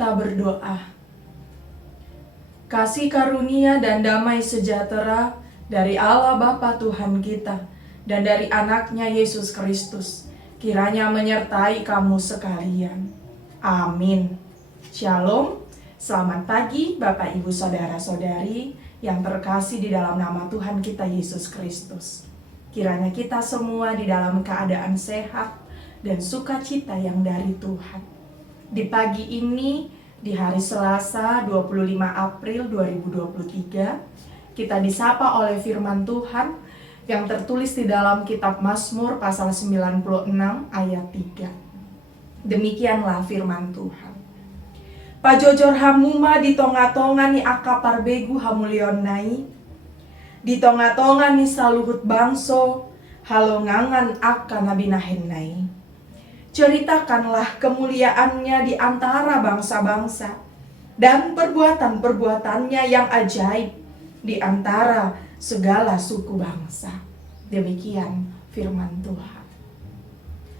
kita berdoa. Kasih karunia dan damai sejahtera dari Allah Bapa Tuhan kita dan dari anaknya Yesus Kristus kiranya menyertai kamu sekalian. Amin. Shalom. Selamat pagi Bapak Ibu Saudara-saudari yang terkasih di dalam nama Tuhan kita Yesus Kristus. Kiranya kita semua di dalam keadaan sehat dan sukacita yang dari Tuhan. Di pagi ini, di hari Selasa 25 April 2023, kita disapa oleh firman Tuhan yang tertulis di dalam kitab Mazmur pasal 96 ayat 3. Demikianlah firman Tuhan. Pajojor hamuma di tonga-tonga ni akapar begu hamulion nai, di tonga-tonga ni saluhut bangso halongangan akan nabinahen nai. Ceritakanlah kemuliaannya di antara bangsa-bangsa dan perbuatan-perbuatannya yang ajaib di antara segala suku bangsa. Demikian firman Tuhan.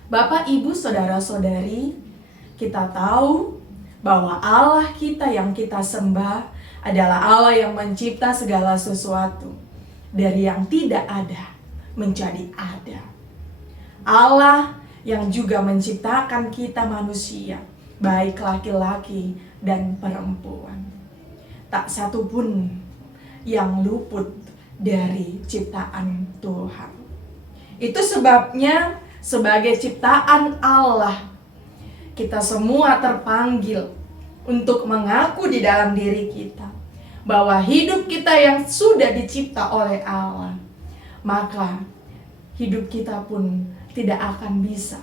Bapak, Ibu, Saudara-saudari, kita tahu bahwa Allah kita yang kita sembah adalah Allah yang mencipta segala sesuatu dari yang tidak ada menjadi ada. Allah yang juga menciptakan kita manusia, baik laki-laki dan perempuan. Tak satu pun yang luput dari ciptaan Tuhan. Itu sebabnya sebagai ciptaan Allah, kita semua terpanggil untuk mengaku di dalam diri kita bahwa hidup kita yang sudah dicipta oleh Allah, maka hidup kita pun tidak akan bisa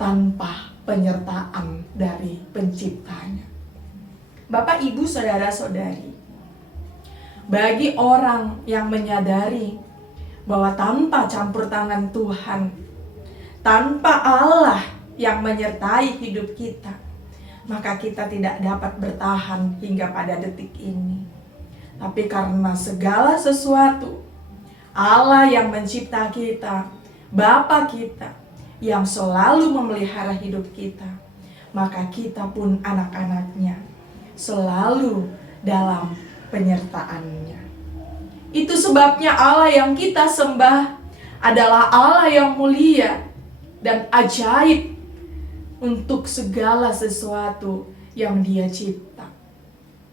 tanpa penyertaan dari penciptanya. Bapak, Ibu, Saudara-saudari, bagi orang yang menyadari bahwa tanpa campur tangan Tuhan, tanpa Allah yang menyertai hidup kita, maka kita tidak dapat bertahan hingga pada detik ini. Tapi karena segala sesuatu, Allah yang mencipta kita, Bapa kita yang selalu memelihara hidup kita, maka kita pun anak-anaknya selalu dalam penyertaannya. Itu sebabnya Allah yang kita sembah adalah Allah yang mulia dan ajaib untuk segala sesuatu yang Dia cipta.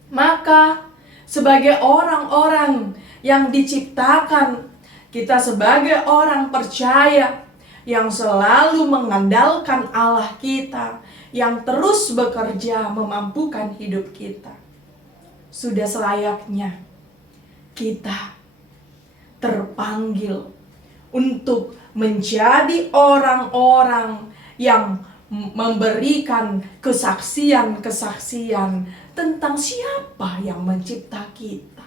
Maka sebagai orang-orang yang diciptakan, kita sebagai orang percaya yang selalu mengandalkan Allah kita, yang terus bekerja memampukan hidup kita, sudah selayaknya kita terpanggil untuk menjadi orang-orang yang memberikan kesaksian-kesaksian tentang siapa yang mencipta kita.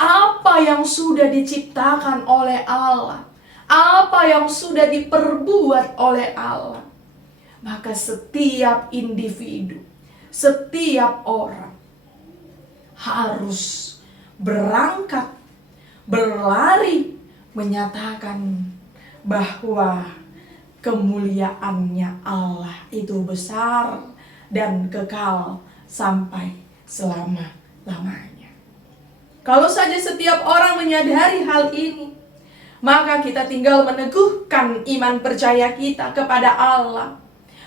Apa yang sudah diciptakan oleh Allah, apa yang sudah diperbuat oleh Allah. Maka setiap individu, setiap orang harus berangkat, berlari, menyatakan bahwa kemuliaannya Allah itu besar dan kekal sampai selama-lamanya. Kalau saja setiap orang menyadari hal ini, maka kita tinggal meneguhkan iman percaya kita kepada Allah,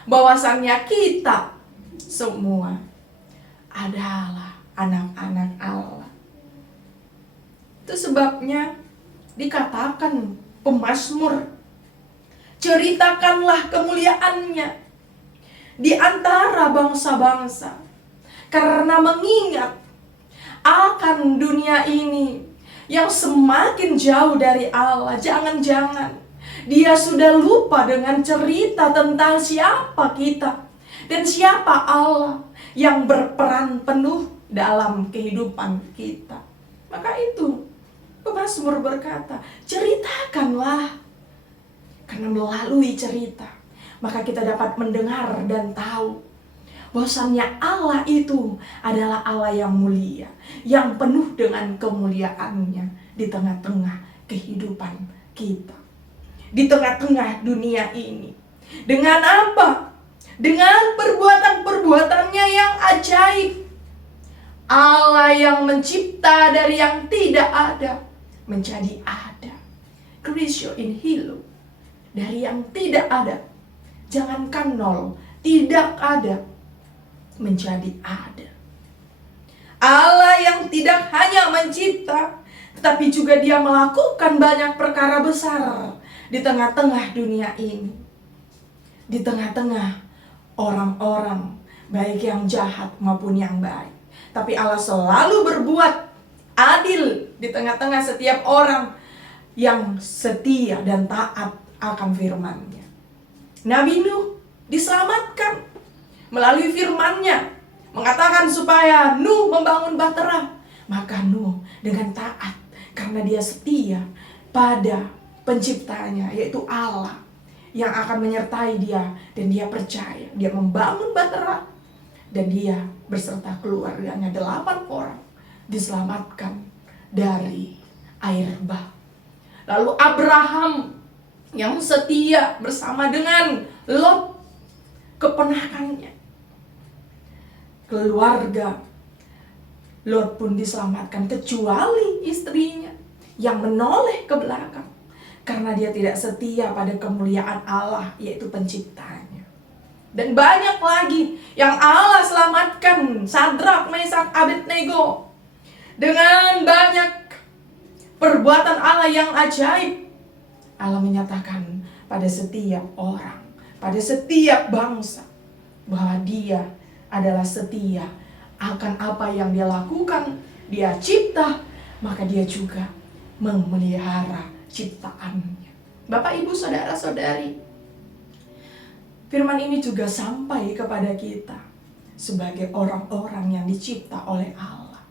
bahwasannya kita semua adalah anak-anak Allah. Itu sebabnya dikatakan pemazmur, ceritakanlah kemuliaannya di antara bangsa-bangsa, karena mengingat akan dunia ini yang semakin jauh dari Allah. Jangan-jangan Dia sudah lupa dengan cerita tentang siapa kita dan siapa Allah yang berperan penuh dalam kehidupan kita. Maka itu pemazmur berkata, ceritakanlah, karena melalui cerita maka kita dapat mendengar dan tahu bahwasannya Allah itu adalah Allah yang mulia, yang penuh dengan kemuliaannya di tengah-tengah kehidupan kita, di tengah-tengah dunia ini. Dengan apa? dengan perbuatan-perbuatannya yang ajaib. Allah yang mencipta dari yang tidak ada menjadi ada. Creation in Hilo, dari yang tidak ada, jangankan nol, tidak ada, menjadi ada. Allah yang tidak hanya mencipta, tetapi juga Dia melakukan banyak perkara besar di tengah-tengah dunia ini. Di tengah-tengah orang-orang, baik yang jahat maupun yang baik. Tapi Allah selalu berbuat adil di tengah-tengah setiap orang yang setia dan taat akan firman-Nya. Nabi Nuh diselamatkan melalui firman-Nya, mengatakan supaya Nuh membangun bahtera. Maka Nuh dengan taat, karena dia setia pada penciptanya, yaitu Allah yang akan menyertai dia, dan dia percaya, dia membangun bahtera, dan dia berserta keluarganya 8 orang diselamatkan dari air bah. Lalu Abraham yang setia bersama dengan Lot, keponakannya, keluarga Lot pun diselamatkan, kecuali istrinya yang menoleh ke belakang karena dia tidak setia pada kemuliaan Allah, yaitu penciptanya. Dan banyak lagi yang Allah selamatkan, Sadrak, Mesak, Abednego, dengan banyak perbuatan Allah yang ajaib. Allah menyatakan pada setiap orang, pada setiap bangsa, bahwa Dia adalah setia akan apa yang Dia lakukan. Dia cipta, maka Dia juga memelihara ciptaannya. Bapak, Ibu, saudara-saudari, firman ini juga sampai kepada kita sebagai orang-orang yang dicipta oleh Allah.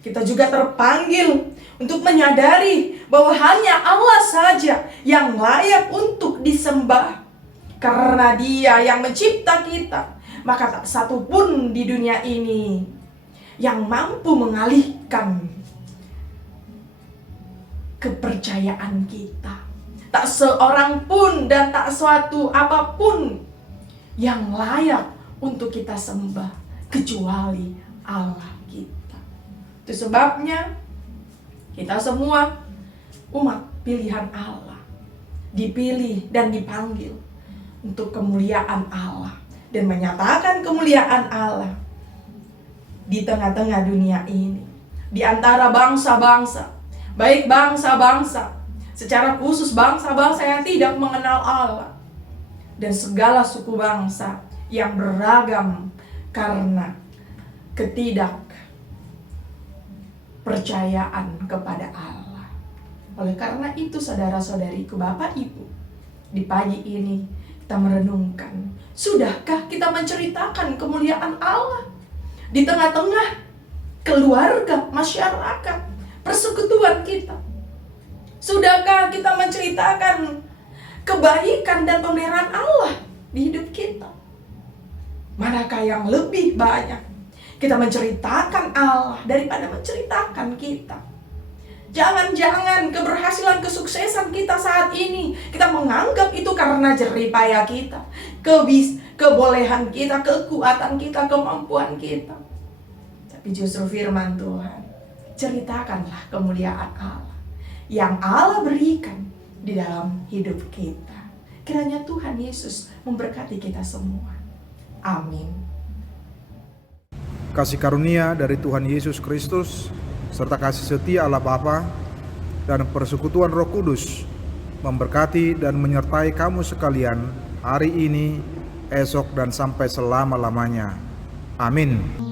Kita juga terpanggil untuk menyadari bahwa hanya Allah saja yang layak untuk disembah. Karena Dia yang mencipta kita, maka tak satu pun di dunia ini yang mampu mengalihkan kepercayaan kita. Tak seorang pun dan tak suatu apapun yang layak untuk kita sembah kecuali Allah kita. Itu sebabnya kita semua umat pilihan Allah, dipilih dan dipanggil untuk kemuliaan Allah dan menyatakan kemuliaan Allah di tengah-tengah dunia ini, di antara bangsa-bangsa, baik bangsa-bangsa, secara khusus bangsa-bangsa yang tidak mengenal Allah, dan segala suku bangsa yang beragam karena ketidakpercayaan kepada Allah. Oleh karena itu, saudara-saudariku, Bapak Ibu, di pagi ini kita merenungkan, sudahkah kita menceritakan kemuliaan Allah di tengah-tengah keluarga, masyarakat, persekutuan kita? Sudahkah kita menceritakan kebaikan dan pemeliharaan Allah di hidup kita? Manakah yang lebih banyak kita menceritakan Allah daripada menceritakan kita? Jangan-jangan keberhasilan, kesuksesan kita saat ini kita menganggap itu karena jerih payah kita, kebolehan kita, kekuatan kita, kemampuan kita. Tapi justru firman Tuhan, ceritakanlah kemuliaan Allah yang Allah berikan di dalam hidup kita. Kiranya Tuhan Yesus memberkati kita semua. Amin. Kasih karunia dari Tuhan Yesus Kristus serta kasih setia Allah Bapa dan persekutuan Roh Kudus memberkati dan menyertai kamu sekalian hari ini, esok, dan sampai selama-lamanya. Amin.